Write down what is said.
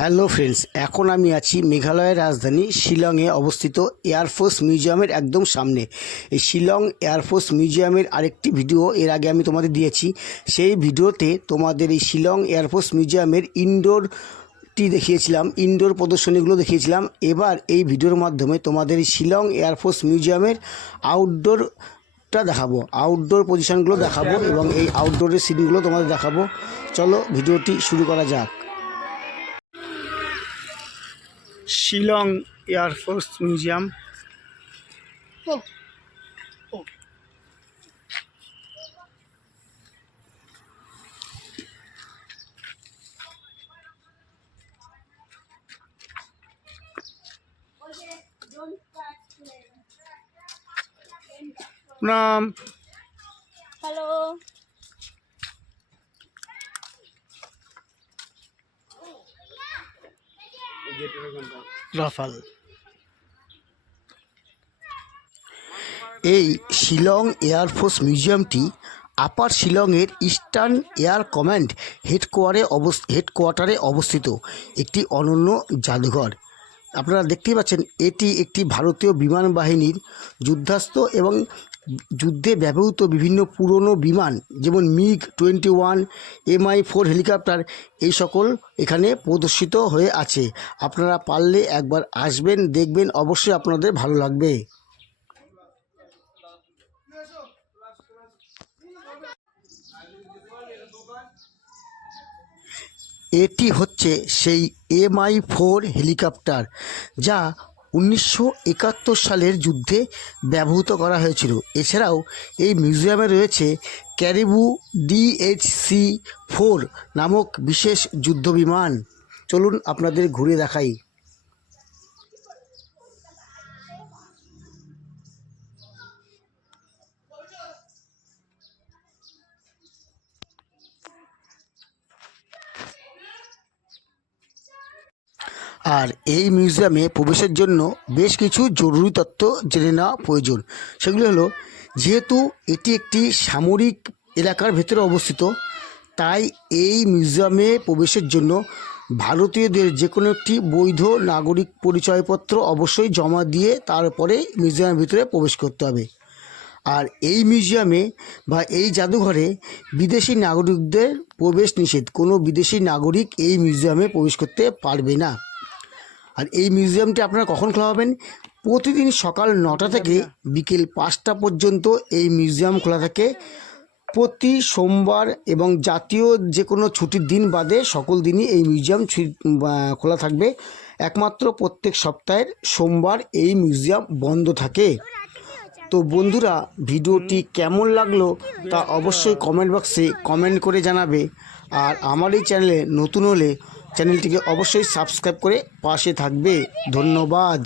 Hello friends, এখন আমি আছি মেঘালয়ের রাজধানী শিলংয়ে অবস্থিত এয়ারফোর্স মিউজিয়ামের একদম সামনে। এই শিলং এয়ারফোর্স মিউজিয়ামের আরেকটি ভিডিও এর আগে আমি তোমাদের দিয়েছি। সেই ভিডিওতে তোমাদের এই শিলং এয়ারফোর্স মিউজিয়ামের ইনডোরটি দেখিয়েছিলাম, ইনডোর প্রদর্শনীগুলো দেখিয়েছিলাম। এবার এই ভিডিওর মাধ্যমে তোমাদের এই শিলং এয়ারফোর্স মিউজিয়ামের আউটডোরটা দেখাবো, আউটডোর পজিশনগুলো দেখাবো এবং এই আউটডোরের সিনগুলো তোমাদের দেখাবো। চলো ভিডিওটি শুরু করা যাক। Shillong air force museum. প্রণাম। হ্যালো। রাফাল। এই শিলং এয়ারফোর্স মিউজিয়ামটি আপার শিলংয়ের ইস্টার্ন এয়ার কমান্ড হেডকোয়ার্টারে অবস্থিত একটি অনন্য জাদুঘর। আপনারা দেখতেই পাচ্ছেন, এটি একটি ভারতীয় বিমান বাহিনীর যুদ্ধাস্ত্র এবং যুদ্ধে ব্যবহৃত বিভিন্ন পুরনো বিমান, যেমন MiG-21, Mi-4 হেলিকপ্টার, এই সকল এখানে প্রদর্শিত হয়ে আছে। আপনারা পারলে একবার আসবেন, দেখবেন, অবশ্যই আপনাদের ভালো লাগবে। এটি হচ্ছে সেই Mi-4 হেলিকপ্টার, যা 1971 সালের যুদ্ধে ব্যবহৃত করা হয়েছিল। এছাড়াও এই মিউজিয়ামে রয়েছে ক্যারিবু DHC-4 নামক বিশেষ যুদ্ধবিমান। চলুন আপনাদের ঘুরে দেখাই। আর এই মিউজিয়ামে প্রবেশের জন্য বেশ কিছু জরুরি তথ্য জেনে নেওয়া প্রয়োজন। সেগুলি হলো, যেহেতু এটি একটি সামরিক এলাকার ভেতরে অবস্থিত, তাই এই মিউজিয়ামে প্রবেশের জন্য ভারতীয়দের যে কোনো একটি বৈধ নাগরিক পরিচয়পত্র অবশ্যই জমা দিয়ে তারপরে মিউজিয়ামের ভিতরে প্রবেশ করতে হবে। আর এই মিউজিয়ামে বা এই জাদুঘরে বিদেশি নাগরিকদের প্রবেশ নিষেধ। কোনো বিদেশি নাগরিক এই মিউজিয়ামে প্রবেশ করতে পারবে না। আর এই মিউজিয়ামটি আপনারা কখন খোলা হবেন? প্রতিদিন সকাল 9টা থেকে বিকেল 5টা পর্যন্ত এই মিউজিয়াম খোলা থাকে। প্রতি সোমবার এবং জাতীয় যে কোনো ছুটির দিন বাদে সকল দিনই এই মিউজিয়াম খোলা থাকবে। একমাত্র প্রত্যেক সপ্তাহের সোমবার এই মিউজিয়াম বন্ধ থাকে। তো বন্ধুরা, ভিডিওটি কেমন লাগলো তা অবশ্যই কমেন্ট বক্সে কমেন্ট করে জানাবে। আর আমার এই চ্যানেলে নতুন হলে চ্যানেলটিকে অবশ্যই সাবস্ক্রাইব করে পাশে থাকবে। ধন্যবাদ।